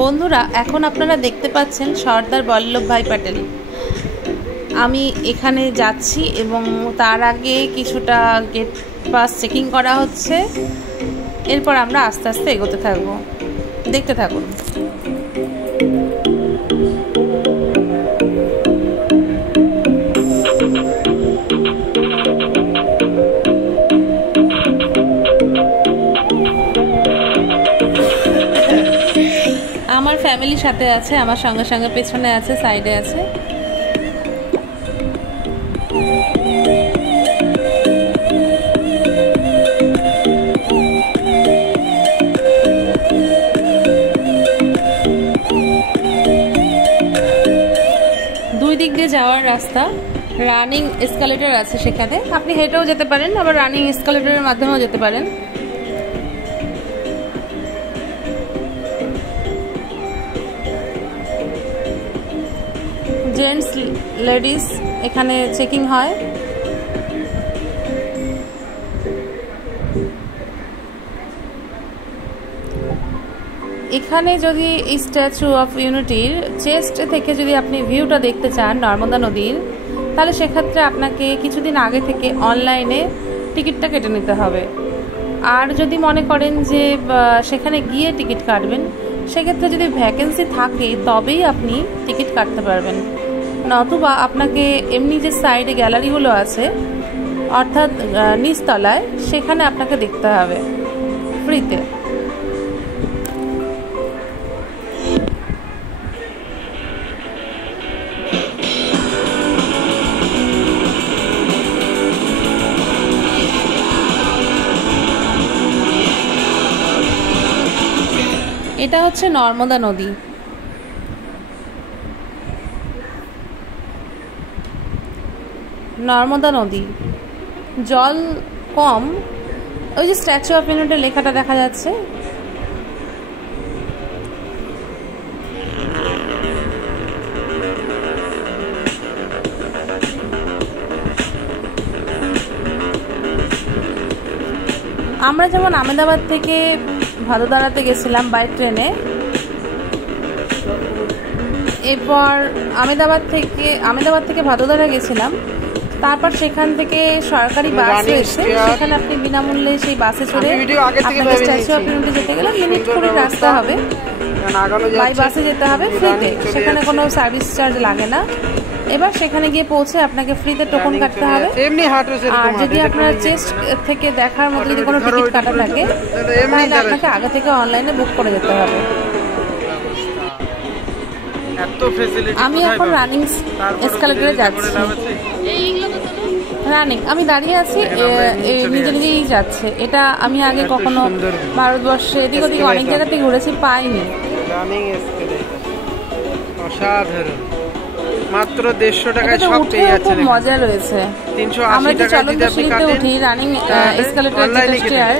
বন্ধুরা, এখন আপনারা দেখতে পাচ্ছেন সর্দার বল্লভভাই প্যাটেল। আমি এখানে যাচ্ছি এবং তার আগে কিছুটা গেট পাস চেকিং করা হচ্ছে। এরপর আমরা আস্তে আস্তে এগোতে থাকব, দেখতে থাকুন। আমার ফ্যামিলির সাথে আছে, আমার সঙ্গে সঙ্গে পেছনে আছে, সাইডে আছে। দুই দিক দিয়ে যাওয়ার রাস্তা, রানিং এসকালেটর আছে, সেখানে আপনি হেঁটেও যেতে পারেন, আবার রানিং এসকালেটরের মাধ্যমেও যেতে পারেন। জেন্টস লেডিস এখানে চেকিং হয়। এখানে যদি এই স্ট্যাচু অফ ইউনিটির চেস্ট থেকে যদি আপনি ভিউটা দেখতে চান নর্মদা নদীর, তাহলে সেক্ষেত্রে আপনাকে কিছুদিন আগে থেকে অনলাইনে টিকিটটা কেটে নিতে হবে। আর যদি মনে করেন যে সেখানে গিয়ে টিকিট কাটবেন, সেক্ষেত্রে যদি ভ্যাকেন্সি থাকে তবেই আপনি টিকিট কাটতে পারবেন। নতুবা আপনাকে এমনি যে সাইডে গ্যালারিগুলো আছে, অর্থাৎ নিচতলায়, সেখানে আপনাকে দেখতে হবে ফ্রিতে। এটা হচ্ছে নর্মদা নদী। নর্মদা নদী, জল কম। ওই যে স্ট্যাচু অফ ইউনিটির লেখাটা দেখা যাচ্ছে। আমরা যেমন আহমেদাবাদ থেকে ভাদোদারাতে গেছিলাম বাই ট্রেনে, এরপর আহমেদাবাদ থেকে ভাদোদারা গেছিলাম, তারপর সেখান থেকে সরকারি বাস রয়েছে, সেখানে আপনি বিনামূল্যে সেই বাসে চড়ে আপনাদের স্ট্যাচু অফ ইউনিটি যেতে গেলে মিনিট করে রাস্তা হবে, বাই বাসে যেতে হবে ফ্রিতে, সেখানে কোনো সার্ভিস চার্জ লাগে না। এবার সেখানে গিয়ে পৌঁছে আপনাকে ফ্রিতে টোকন কাটতে হবে। আর যদি আপনার চেস্ট থেকে দেখার মতো যদি কোনো টিকিট কাটা থাকে, তাহলে আপনাকে আগে থেকে অনলাইনে বুক করে যেতে হবে। আমি এখন রানিং এসকালেটরে যাচ্ছি। রানিং আমি দাঁড়িয়ে আছি, নিজে নিজেই যাচ্ছে। এটা আমি আগে কখনো ভারতবর্ষে এদিক ওদিক অনেক জায়গাতে ঘুরেছি, পাইনি। অসাধারণ, মাত্র 150 টাকায় সব পেয়ে যাচ্ছেন। খুব মজা রয়েছে। আমরা যে চলন্ত সিঁড়িতে উঠি, রানিং এসকালেটর যেটা স্টেয়ার,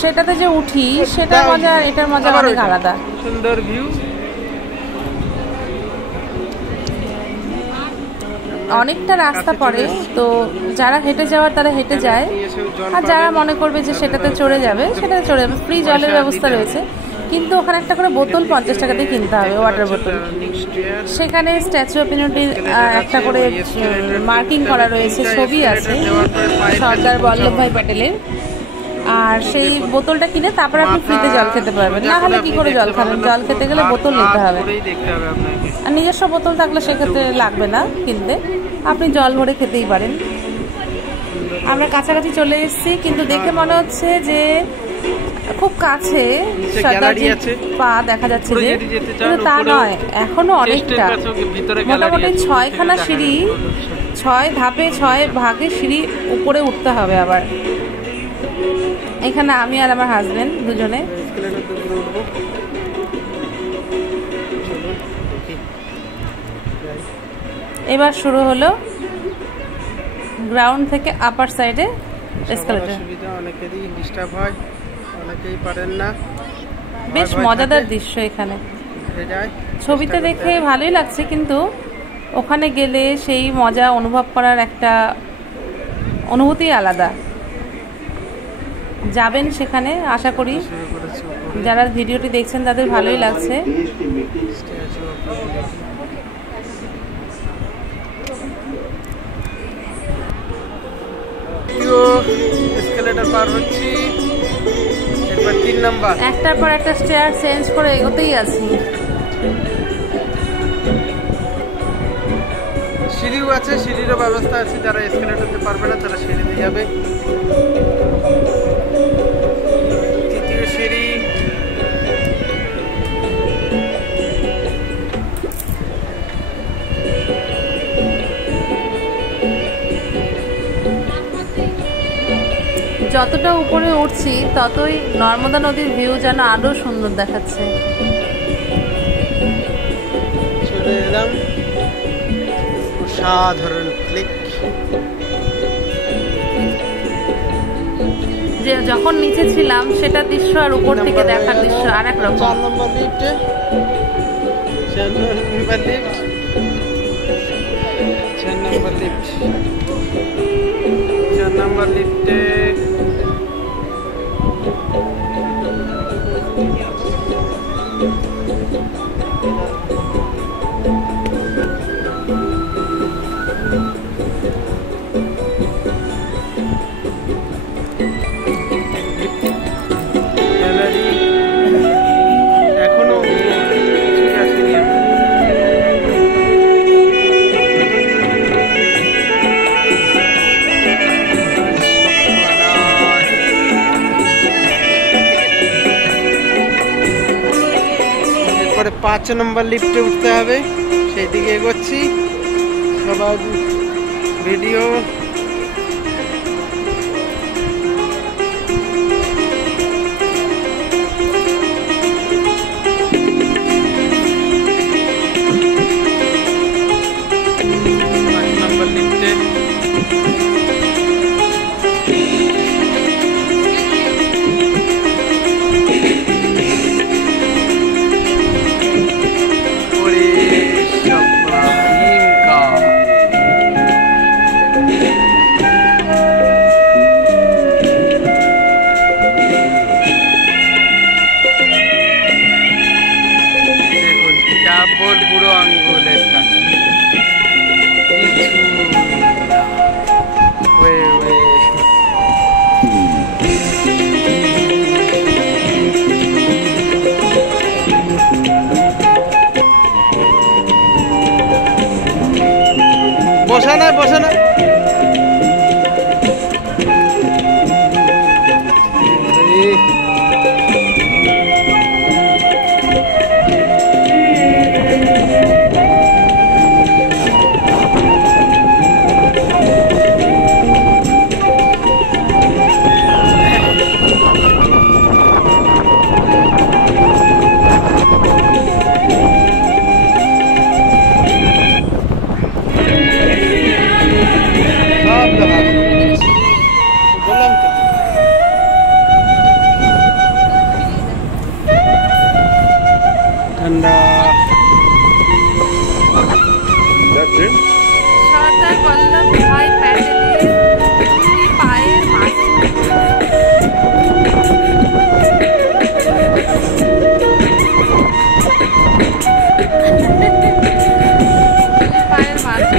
সেটাতে যে উঠি, সেটা মজা, এটার মজা অনেক আলাদা। সুন্দর ভিউ। অনেকটা রাস্তা পড়ে, তো যারা হেঁটে যাওয়ার তারা হেঁটে যায়, আর যারা মনে করবে যে সেটাতে চড়ে যাবে, সেটাতে চড়ে যাবে। ফ্রি জলের ব্যবস্থা রয়েছে, কিন্তু ওখানে একটা করে বোতল 50 টাকা দিয়ে কিনতে হবে, ওয়াটার বোতল। সেখানে স্ট্যাচু অফ ইউনিটির একটা করে মার্কিং করা রয়েছে, ছবি আছে সর্দার বল্লভভাই প্যাটেলের। আর সেই বোতলটা কিনে তারপর আপনি ফ্রিতে জল খেতে পারবেন। না হলে কি করে জল খাবেন? জল খেতে গেলে বোতল নিতে হবে, আর নিজস্ব বোতল থাকলে সেক্ষেত্রে লাগবে না কিনতে, আপনি জল ভরে খেতেই পারেন। আমরা কাছাকাছি চলে এসেছি, কিন্তু দেখে মনে হচ্ছে যে খুব কাছে সর্দারজির পা দেখা যাচ্ছে, যে কিন্তু তা নয়, এখনো অনেকটা। মোটামুটি 6খানা সিঁড়ি, 6 ধাপে 6 ভাগে সিঁড়ি উপরে উঠতে হবে। আবার এখানে আমি আর আমার হাজবেন্ড দুজনে। এবার শুরু হলো গ্রাউন্ড থেকে আপার সাইডে এসকালেটর। অনেকেরই ডিস্টার্ব হয়, অনেকেই পারেন না। বেশ মজাদার দৃশ্য এখানে, ছবিতে দেখে ভালোই লাগছে, কিন্তু ওখানে গেলে সেই মজা অনুভব করার একটা অনুভূতি আলাদা। যাবেন সেখানে, আশা করি যারা ভিডিওটি দেখছেন তাদের ভালোই লাগছে। এসকেলেটর পার হচ্ছি, একবার 3 নাম্বার, একটার পর একটা স্টেয়ার চেঞ্জ করে এগোতেই আছি। সিঁড়িও আছে, সিঁড়িরও ব্যবস্থা আছে, যারা এসকেলেটরতে পারবে না তারা সিঁড়িতে যাবে। তৃতীয় সিঁড়ি, যতটা উপরে উঠছি ততই নর্মদা নদীর ভিউ যেন আরো সুন্দর দেখাচ্ছে। চলে এলাম অসাধারণ ক্লিক। যে যখন নিচে ছিলাম সেটা দৃশ্য আর উপর থেকে দেখার দৃশ্য আর এক রকম। 4 নম্বর লিফটে, 4 নম্বর লিফট, 4 নম্বর লিফট, 4 নম্বর লিফটে এখনো এরপরে 5 নম্বর লিফটে উঠতে হবে, সেই দিকে এগোচ্ছি। সবাই ভিডিও বুড়ো আঙ্গুলের কাছে বসা না, বসা না। সর্দার বল্লভ ভাই প্যাটেলের দুই পায়ের মাটি। পায়ের মাটি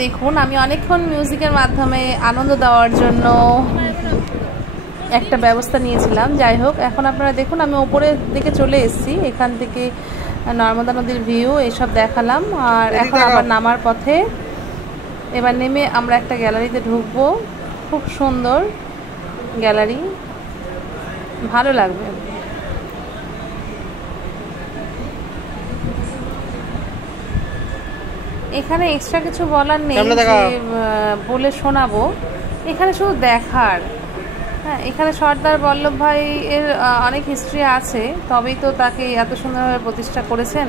দেখুন, আমি অনেকক্ষণ মিউজিকের মাধ্যমে আনন্দ দেওয়ার জন্য একটা ব্যবস্থা নিয়েছিলাম। যাই হোক, এখন আপনারা দেখুন আমি উপরের দিকে চলে এসেছি। এখান থেকে নর্মদা নদীর ভিউ এইসব দেখালাম। আর এখন আবার নামার পথে, এবার নেমে আমরা একটা গ্যালারিতে ঢুকবো। খুব সুন্দর গ্যালারি, ভালো লাগবে। এখানে এক্সট্রা কিছু বলার নেই যে বলে শোনাবো, এখানে শুধু দেখার। হ্যাঁ, এখানে সর্দার বল্লভভাই এর অনেক হিস্ট্রি আছে, তবেই তো তাকে এত সুন্দরভাবে প্রতিষ্ঠা করেছেন।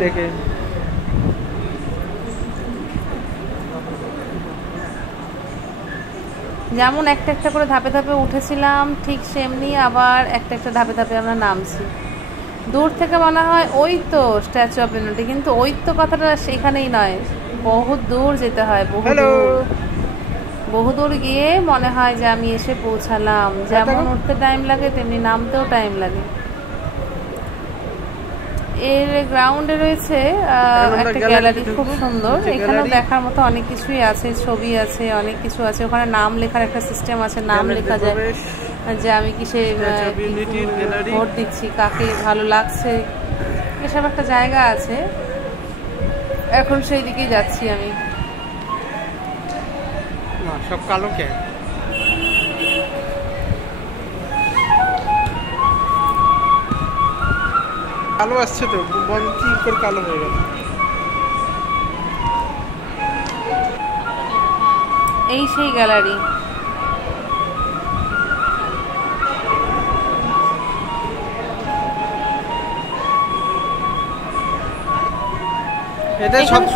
যেমন একটা একটা করে ধাপে ধাপে উঠেছিলাম, ঠিক সেমনি আবার একটা একটা ধাপে ধাপে আমরা নামছি। দূর থেকে মনে হয় ওই তো স্ট্যাচু অফ ইউনিটি, কিন্তু ওই তো কথাটা সেখানেই নয়, বহু দূর যেতে হয়। বহু দূর গিয়ে মনে হয় যে আমি এসে পৌঁছালাম। যেমন উঠতে টাইম লাগে তেমনি নামতেও টাইম লাগে। এর গ্রাউন্ডে রয়েছে একটা গ্যালারি, খুব সুন্দর। এখানেও দেখার মতো অনেক কিছুই আছে, ছবি আছে, অনেক কিছু আছে। ওখানে নাম লেখার একটা সিস্টেম আছে, নাম লেখা যায় যে আমি কিসে ভোট দিচ্ছি, কাকে ভালো লাগছে, এসব একটা জায়গা আছে। এখন সেই দিকেই যাচ্ছি আমি। সব কালো কে কালো আসছে তো, বল কি করে কালো হয়ে গেল? এই সেই গ্যালারি।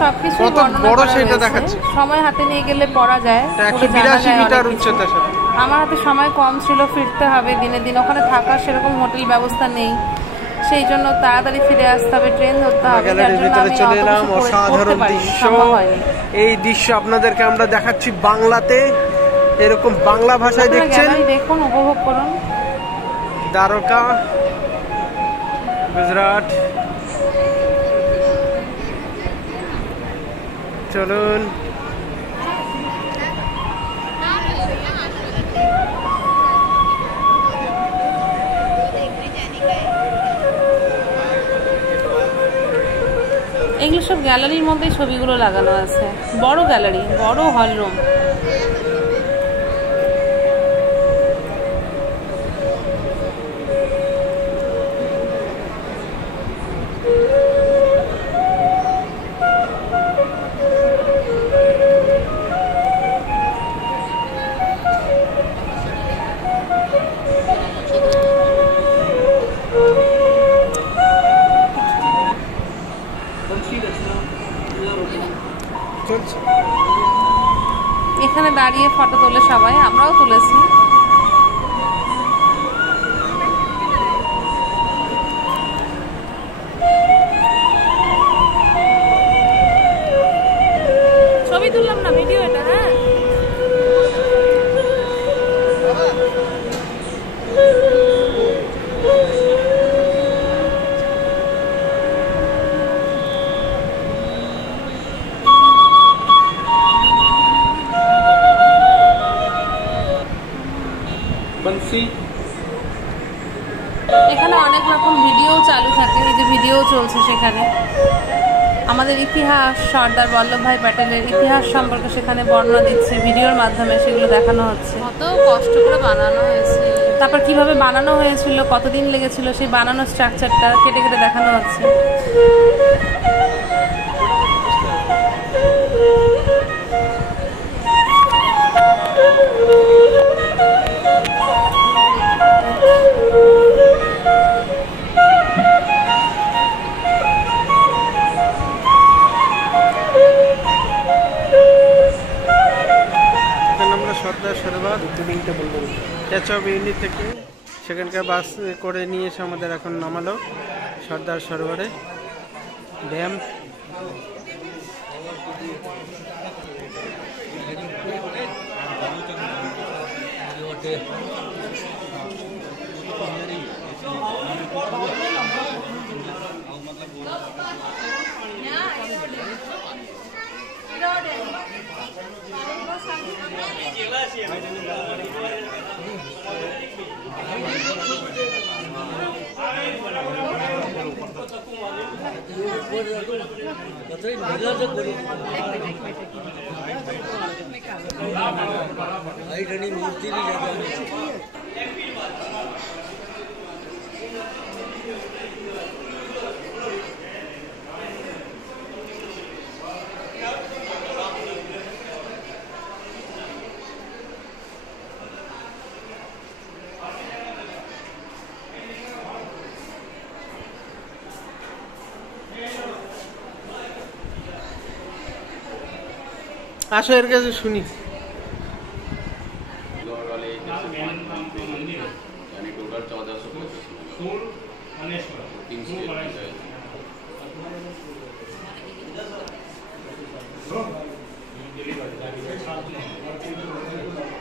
সবকিছু সময় হাতে নিয়ে গেলে পড়া যায়। 182 মিটার উচ্চতা। আমার হাতে সময় কম ছিল, ফিরতে হবে দিনে দিন। ওখানে থাকার সেরকম হোটেল ব্যবস্থা নেই, সেই জন্য তাড়াতাড়ি ফিরে আসতে হবে, ট্রেন ধরতে হবে। গ্যালারির ভিতরে চলে এলাম। অসাধারণ দৃশ্য। এই দৃশ্য আপনাদেরকে আমরা দেখাচ্ছি বাংলাতে, এরকম বাংলা ভাষায় দেখছেন। দেখুন, উপভোগ করুন। দ্বারকা, গুজরাট। চলুন। এগুলো সব গ্যালারির মধ্যেই ছবিগুলো লাগানো আছে। বড় গ্যালারি, বড় হল রুম। এখানে দাঁড়িয়ে ফটো তোলে সবাই, আমরাও তুলেছি। ছবি তুললাম না, ভিডিও এটা। হ্যাঁ, এখানে অনেক রকম ভিডিও চালু থাকে। এই যে ভিডিও চলছে, সেখানে আমাদের ইতিহাস, সর্দার বল্লভভাই প্যাটেলের ইতিহাস সম্পর্কে সেখানে বর্ণনা দিচ্ছে ভিডিওর মাধ্যমে, সেগুলো দেখানো হচ্ছে। কত কষ্ট করে বানানো হয়েছে, তারপর কিভাবে বানানো হয়েছিল, কতদিন লেগেছিল, সেই বানানোর স্ট্রাকচারটা কেটে কেটে দেখানো হচ্ছে। স্ট্যাচু অফ ইউনিটি থেকে সেখানকার বাস করে নিয়ে এসে আমাদের এখন নামালো সর্দার সরোবরে ড্যাম। मूर्ति আসো এর কাছে শুনি। टोटल 1425